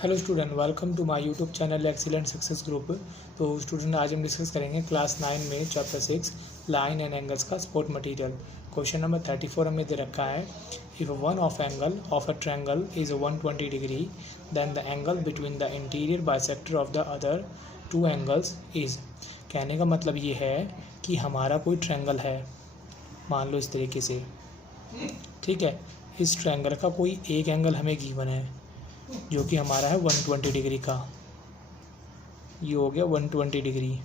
Hello student, welcome to my YouTube channel excellent success group. तो student, आज हम discuss करेंगे क्लास 9 में चैप्टर 6 लाइन एंड एंगल्स का सपोर्ट मटेरियल। क्वेश्चन नंबर 34 हमें दे रखा है, if one of angle of a triangle is 120 degree then the angle between the interior bisector of the other two angles is. कहने का मतलब ये है कि हमारा कोई ट्रायंगल है, मान लो इस तरीके से, ठीक है। इस ट्रायंगल का कोई एक एंगल हमें गिवन है जो कि हमारा है 120 डिग्री का। ये हो गया 120 डिग्री।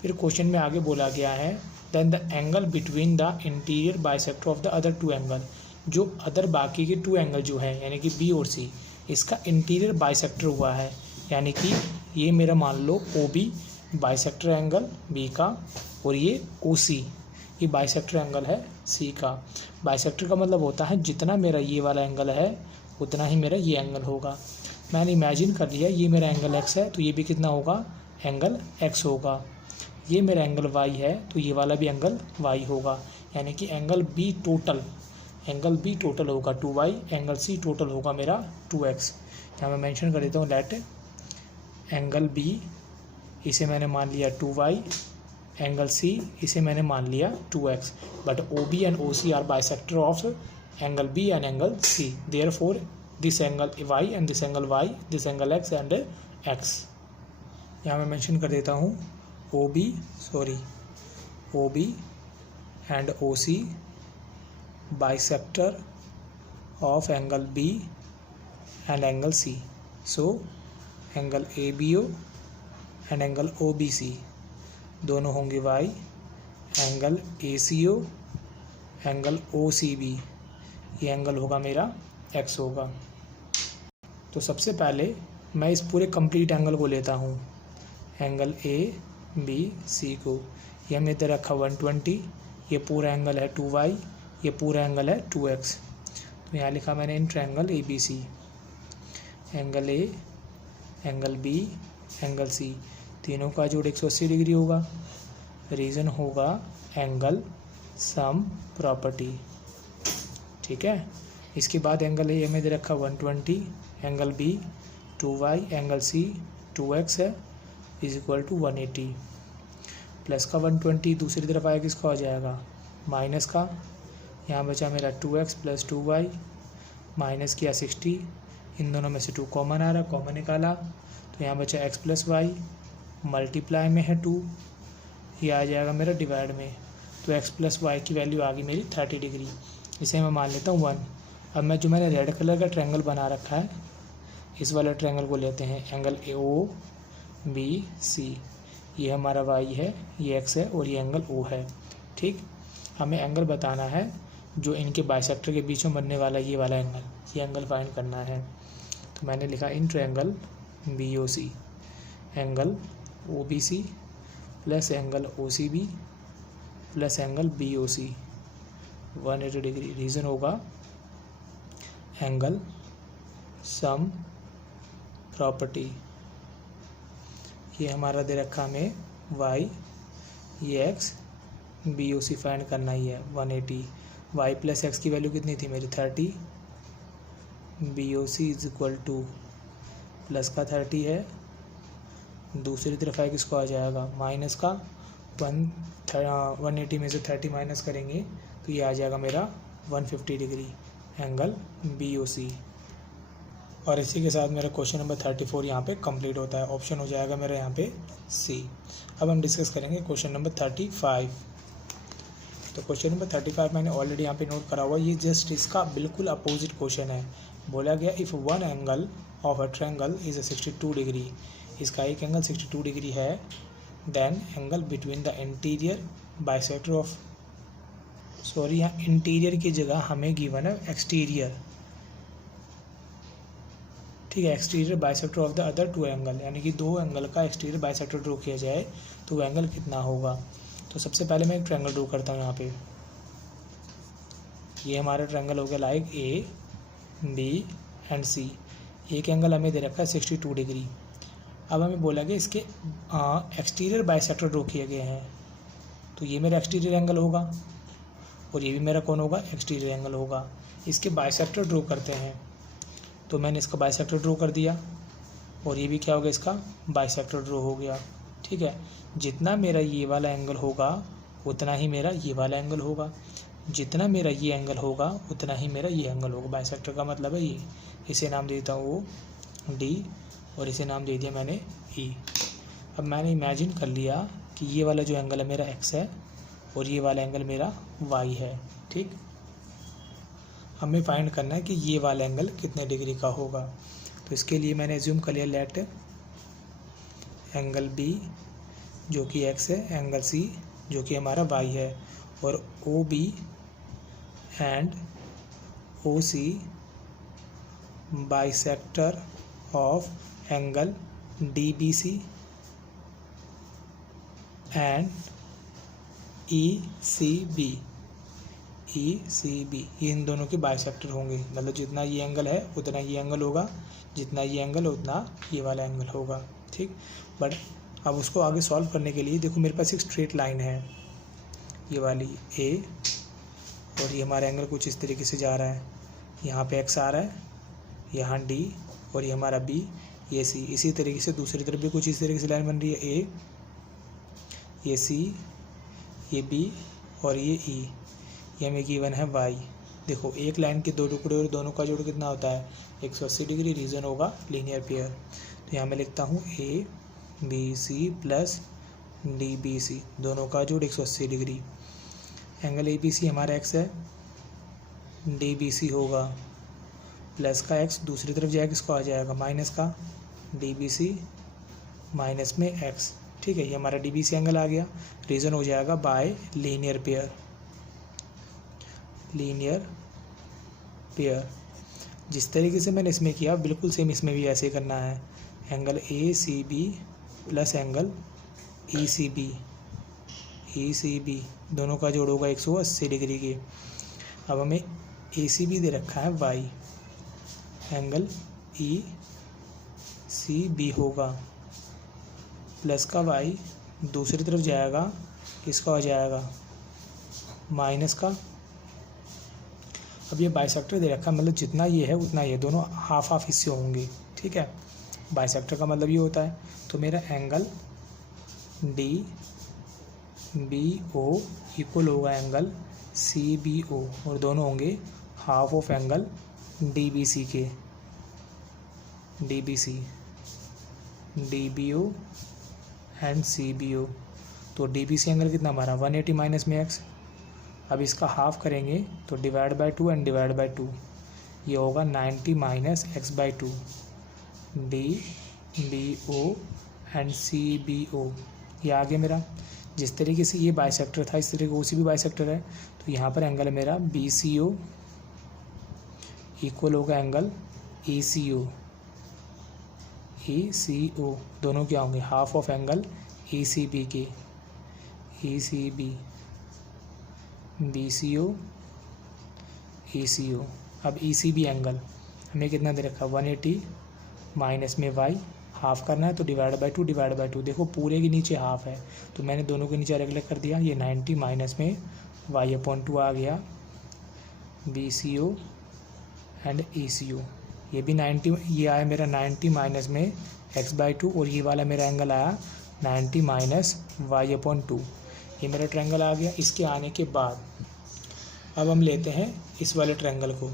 फिर क्वेश्चन में आगे बोला गया है then the angle between the interior bisector of the other two angle. जो अदर बाकी के टू एंगल जो है यानी कि बी और सी, इसका इंटीरियर बाइसेक्टर हुआ है, यानी कि ये मेरा मान लो O B bisector angle B का, और ये ओ सी ये बाइसेक्टर एंगल है सी का। बाइसेक्टर का मतलब होता है जितना मेरा ये वाला एंगल है उतना ही मेरा ये एंगल होगा। मैंने इमेजिन कर लिया ये मेरा एंगल एक्स है तो ये भी कितना होगा, एंगल एक्स होगा। ये मेरा एंगल वाई है तो ये वाला भी एंगल वाई होगा, यानी कि एंगल बी टोटल होगा 2y, एंगल सी टोटल होगा मेरा 2x। यहाँ मैं मेंशन कर देता हूँ लेट एंगल बी, इसे मैंने मान लिया 2y, एंगल सी इसे मैंने मान लिया 2x, but O B and O C are bisector of angle B and angle C, therefore this angle y and this angle y, this angle x and x। यहाँ मैं mention कर देता हूँ O B and O C bisector of angle B and angle C. So angle A B O and angle O B C दोनों होंगे y, angle A C O angle O C B ये angle होगा मेरा x होगा। तो सबसे पहले मैं इस पूरे कंप्लीट एंगल को लेता हूँ, एंगल ए बी सी को। यह हमने दे रखा 120, ये पूरा एंगल है 2y, ये पूरा एंगल है 2x। तो यहाँ लिखा मैंने in triangle A B C, angle A angle B angle C तीनों का जोड़ 180 डिग्री होगा। रीज़न होगा एंगल सम प्रॉपर्टी, ठीक है। इसके बाद एंगल ए हमें दे रखा 120, angle B 2y, angle C 2x है, इज इक्वल टू 180। प्लस का 120 दूसरी तरफ आएगा, किसका हो जाएगा, माइनस का। यहाँ बचा मेरा 2x प्लस 2y, माइनस किया 60, इन दोनों में से 2 कॉमन आ रहा, कॉमन निकाला तो यहाँ बचा x प्लस वाई, मल्टीप्लाई में है 2, ये आ जाएगा मेरा डिवाइड में। तो x प्लस वाई की वैल्यू आ गई मेरी 30 डिग्री। इसे मैं मान लेता हूँ 1। अब मैं जो मैंने रेड कलर का ट्रायंगल बना रखा है, इस वाले ट्रायंगल को लेते हैं, एंगल ए ओ बी सी, ये हमारा y है, ये x है और ये एंगल o है, ठीक। हमें एंगल बताना है जो इनके बाइसेक्टर के बीच में बनने वाला ये वाला एंगल, ये एंगल फाइंड करना है। तो मैंने लिखा in triangle B O C, angle O B C plus angle O C B plus angle B O C 180 degree. Reason होगा एंगल सम प्रॉपर्टी। ये हमारा दे रखा हमें y, ये x, B O C find करना ही है 180। y प्लस एक्स की वैल्यू कितनी थी मेरी 30, B O C is equal to plus का 30 है, दूसरी तरफ है किसको आ जाएगा, माइनस का 180 में से 30 माइनस करेंगे तो ये आ जाएगा मेरा 150 डिग्री, एंगल बी ओ सी। और इसी के साथ मेरा क्वेश्चन नंबर 34 यहाँ पे कंप्लीट होता है। ऑप्शन हो जाएगा मेरा यहाँ पे सी। अब हम डिस्कस करेंगे क्वेश्चन नंबर 35। तो क्वेश्चन नंबर 35 मैंने ऑलरेडी यहाँ पे नोट करा हुआ, ये जस्ट इसका बिल्कुल अपोजिट क्वेश्चन है। बोला गया if one angle of a triangle is 62 degree, इसका एक एंगल 62 डिग्री है, then angle between the interior bisector of, sorry यहाँ इंटीरियर की जगह हमें गिवन है एक्सटीरियर, ठीक है। Exterior bisector of the other two angle, यानी कि दो एंगल का एक्सटीरियर बाइसेक्टर ड्रॉ किया जाए तो वो एंगल कितना होगा। तो सबसे पहले मैं एक ट्रायंगल ड्रॉ करता हूँ यहाँ पे। ये हमारा ट्रायंगल हो गया लाइक ए बी एंड सी। एक एंगल हमें दे रखा है 62 डिग्री। अब हमें बोला गया इसके एक्सटीरियर बाइसेक्टर ड्रॉ किए गए हैं, तो ये मेरा एक्सटीरियर एंगल होगा और ये भी मेरा कौन होगा, एक्सटीरियर एंगल होगा। इसके बाइसेक्टर ड्रॉ करते हैं, तो मैंने इसका बाइसेक्टर ड्रॉ कर दिया। और ये भी क्या हो गया, इसका बाइसेक्टर ड्रॉ हो गया। ठीक है, जितना मेरा ये वाला एंगल होगा उतना ही मेरा ये वाला एंगल होगा, जितना मेरा ये एंगल होगा उतना ही मेरा ये एंगल होगा। बाइसेक्टर का मतलब है ये। इसे नाम दे देता हूँ वो डी और इसे नाम दे दिया मैंने ई। अब मैंने इमेजिन कर लिया कि ये वाला जो एंगल है मेरा एक्स है और ये वाला एंगल मेरा वाई है। ठीक, हमें फाइंड करना है कि ये वाला एंगल कितने डिग्री का होगा। तो इसके लिए मैंने एज्यूम कर लिया, लेट एंगल बी जो कि एक्स है, एंगल सी जो कि हमारा वाई है, और O B and O C bisector of angle D B C and E C B. ये इन दोनों के बाइसेक्टर होंगे, मतलब जितना ये एंगल है उतना ये एंगल होगा, जितना ये एंगल उतना ये वाला एंगल होगा। ठीक, बट अब उसको आगे सॉल्व करने के लिए देखो मेरे पास एक स्ट्रेट लाइन है, ये वाली ए, और ये हमारा एंगल कुछ इस तरीके से जा रहा है। यहाँ पे एक्स आ रहा है, यहाँ डी, और ये हमारा बी, ये सी। इसी तरीके से दूसरी तरफ भी कुछ इस तरीके से लाइन बन रही है, ए, ये सी, ये बी और ये ई। ये हमें गिवन है वाई। देखो एक लाइन के दो टुकड़े और दोनों का जोड़ कितना होता है, 180 डिग्री। रीजन होगा लीनियर पेयर। तो यहाँ मैं लिखता हूँ A B C plus D B C, दोनों का जोड़ 180 degree. Angle A B C हमारा एक्स है, डी बी सी होगा प्लस का एक्स, दूसरी तरफ जाएगा इसको आ जाएगा माइनस का डी बी सी माइनस में एक्स। ठीक है, ये हमारा डी बी सी एंगल आ गया। रीजन हो जाएगा बाय लीनियर पेयर। जिस तरीके से मैंने इसमें किया बिल्कुल सेम इसमें भी ऐसे करना है। Angle A C B plus angle E C B, दोनों का जोड़ होगा 180 डिग्री के। अब हमें ए सी बी दे रखा है y, angle E C B होगा प्लस का वाई, दूसरी तरफ जाएगा किसका हो जाएगा माइनस का। अब ये बाइसेक्टर दे रखा है, मतलब जितना ये है उतना ये, दोनों हाफ हाफ हिस्से होंगे। ठीक है, बाइसेक्टर का मतलब ये होता है। तो मेरा angle D B O equal होगा एंगल सी बी ओ, और दोनों होंगे half of angle D B C के, D B O and C B O. तो डी बी सी एंगल कितना हमारा 180 माइनस में एक्स। अब इसका हाफ करेंगे तो divide by 2 and divide by 2, ये होगा 90 minus x by 2, D B O and C B O. ये आ गया मेरा। जिस तरीके से ये बाइसेक्टर था इस तरीके का उसी भी बाइसेक्टर है। तो यहाँ पर एंगल मेरा बी सी ओ इक्वल होगा एंगल ई सी ओ, दोनों क्या होंगे half of angle E C B के, E C B B C ओ ई सी ओ। अब ई सी बी एंगल हमें कितना दे रखा है 180 माइनस में वाई, हाफ करना है तो डिवाइड बाय 2। देखो पूरे के नीचे हाफ है तो मैंने दोनों के नीचे अलग कर दिया। ये 90 माइनस में वाई अपॉन 2 आ गया, B C O and E C ओ। ये भी 90, ये आया मेरा 90 माइनस में एक्स बाई 2, और ये वाला मेरा एंगल आया 90 माइनस वाई अपॉन 2। ये मेरा ट्रायंगल आ गया। इसके आने के बाद अब हम लेते हैं इस वाले ट्रायंगल को।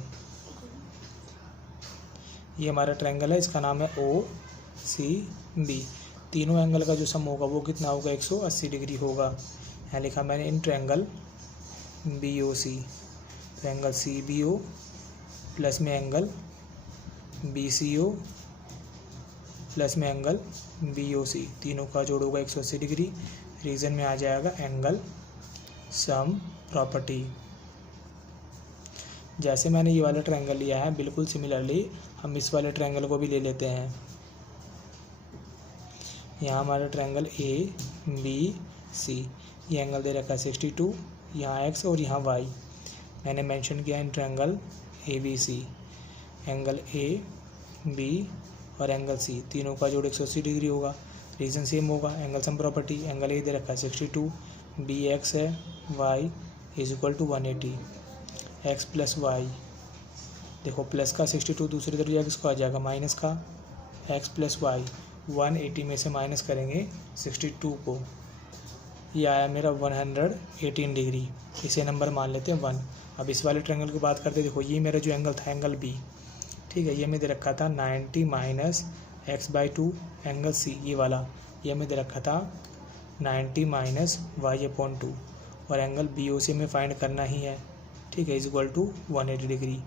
ये हमारा ट्रायंगल है, इसका नाम है ओ सी बी। तीनों एंगल का जो सम होगा वो कितना होगा 180 डिग्री होगा। यहाँ लिखा मैंने in triangle B O C, triangle C B O plus में angle B C O plus में एंगल बी ओ सी, तीनों का जोड़ होगा 180 डिग्री। रीजन में आ जाएगा एंगल सम प्रॉपर्टी। जैसे मैंने ये वाला ट्रायंगल लिया है बिल्कुल सिमिलरली हम इस वाले ट्रायंगल को भी ले लेते हैं। यहाँ हमारा ट्रायंगल ए बी सी, ये एंगल दे रखा है 62, यहाँ एक्स और यहाँ वाई। मैंने मेंशन किया in triangle A B C, angle A B और एंगल सी, तीनों का जोड़ 180 डिग्री होगा। रीजन सेम होगा, angle sum property. Angle A दे रखा है 62, बी एक्स है, Y is equal to 180, X plus Y. देखो प्लस का 62 दूसरी तरफ जाएगा किसको आ जाएगा माइनस का एक्स प्लस वाई 180 में से माइनस करेंगे 62 को, ये आया मेरा 118 डिग्री, इसे नंबर मान लेते हैं 1। अब इस वाले ट्रायंगल की बात करते हैं। देखो ये मेरा जो एंगल था एंगल बी, ठीक है, ये मैं दे रखा था 90 माइनस x/2 एंगल सी, ये वाला ये मैं दे रखा था 90 माइनस y/2 और एंगल बी ओ से हमें फाइंड करना ही है, ठीक है, इज इक्वल टू 180 डिग्री।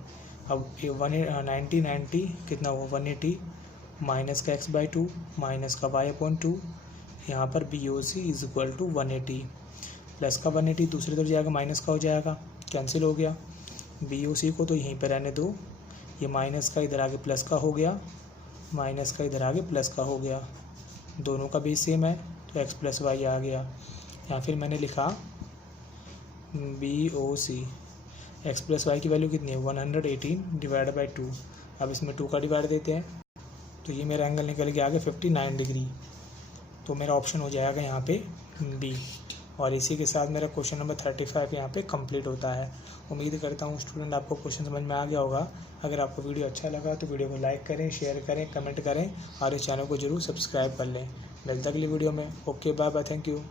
अब 90 कितना हुआ 180 माइनस का x/2 माइनस का y/2, यहाँ पर B O C is equal to 180 plus का 180 दूसरी तरफ जाएगा माइनस का हो जाएगा, कैंसिल हो गया। बी ओ सी को तो यहीं पर रहने दो, ये माइनस का इधर आगे प्लस का हो गया, माइनस का इधर आगे प्लस का हो गया, दोनों का बेस सेम है तो x प्लस वाई आ गया। या फिर मैंने लिखा बी ओ सी, एक्स प्लस वाई की वैल्यू कितनी है 118 डिवाइड बाई 2। अब इसमें 2 का डिवाइड देते हैं तो ये मेरा एंगल निकल गया आगे 59 डिग्री, तो मेरा ऑप्शन हो जाएगा यहाँ पे बी। और इसी के साथ मेरा क्वेश्चन नंबर 35 यहाँ पे कंप्लीट होता है। उम्मीद करता हूँ स्टूडेंट आपको क्वेश्चन समझ में आ गया होगा। अगर आपको वीडियो अच्छा लगा तो वीडियो को लाइक करें, शेयर करें, कमेंट करें और इस चैनल को जरूर सब्सक्राइब कर लें। मिलता अगली वीडियो में। Okay bye bye, thank you.